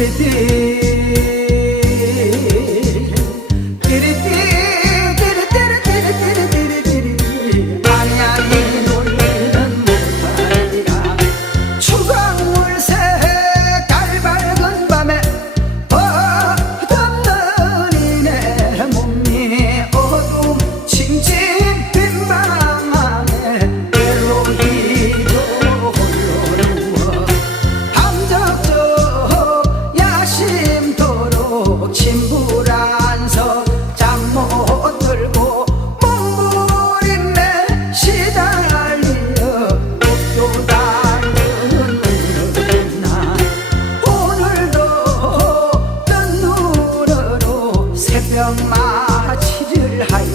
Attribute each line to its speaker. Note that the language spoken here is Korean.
Speaker 1: sevdim 병마치를 하여